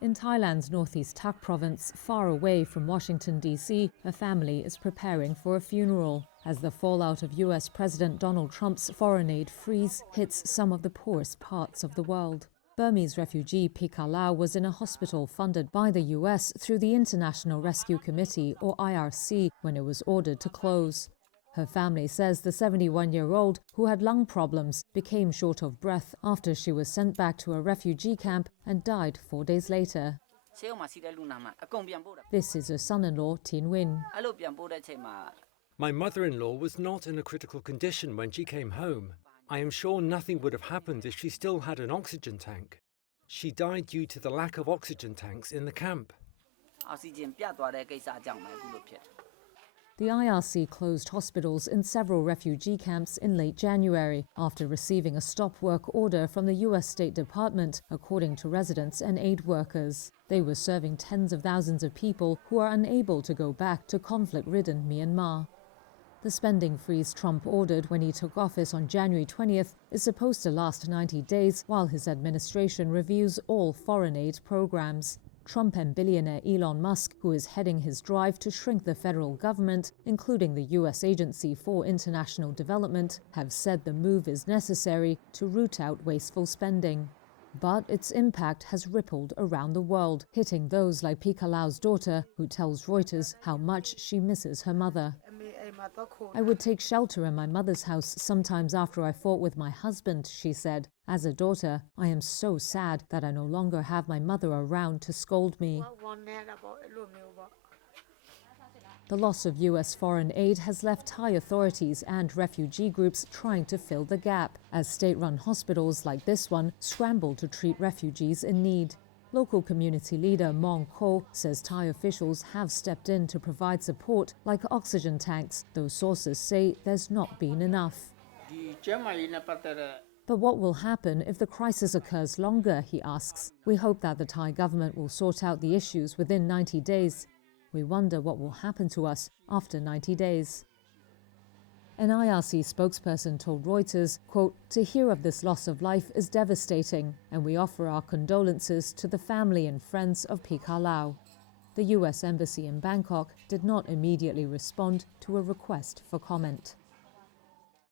In Thailand's northeast Tak province, far away from Washington, D.C., a family is preparing for a funeral as the fallout of U.S. President Donald Trump's foreign aid freeze hits some of the poorest parts of the world. Burmese refugee Pe Kha Lau was in a hospital funded by the U.S. through the International Rescue Committee, or IRC, when it was ordered to close. Her family says the 71-year-old, who had lung problems, became short of breath after she was sent back to a refugee camp and died 4 days later. This is her son-in-law, Tin Win. My mother-in-law was not in a critical condition when she came home. I am sure nothing would have happened if she still had an oxygen tank. She died due to the lack of oxygen tanks in the camp. The IRC closed hospitals in several refugee camps in late January after receiving a stop work order from the U.S. State Department, according to residents and aid workers. They were serving tens of thousands of people who are unable to go back to conflict-ridden Myanmar. The spending freeze Trump ordered when he took office on January 20th is supposed to last 90 days while his administration reviews all foreign aid programs. Trump and billionaire Elon Musk, who is heading his drive to shrink the federal government, including the U.S. Agency for International Development, have said the move is necessary to root out wasteful spending. But its impact has rippled around the world, hitting those like Pe Kha Lau's daughter, who tells Reuters how much she misses her mother. I would take shelter in my mother's house sometimes after I fought with my husband, she said. As a daughter, I am so sad that I no longer have my mother around to scold me. The loss of U.S. foreign aid has left Thai authorities and refugee groups trying to fill the gap, as state-run hospitals like this one scramble to treat refugees in need. Local community leader Mong Ko says Thai officials have stepped in to provide support like oxygen tanks, though sources say there's not been enough. But what will happen if the crisis occurs longer, he asks. We hope that the Thai government will sort out the issues within 90 days. We wonder what will happen to us after 90 days. An IRC spokesperson told Reuters, quote, "To hear of this loss of life is devastating, and we offer our condolences to the family and friends of Pe Kha Lau." The U.S. Embassy in Bangkok did not immediately respond to a request for comment.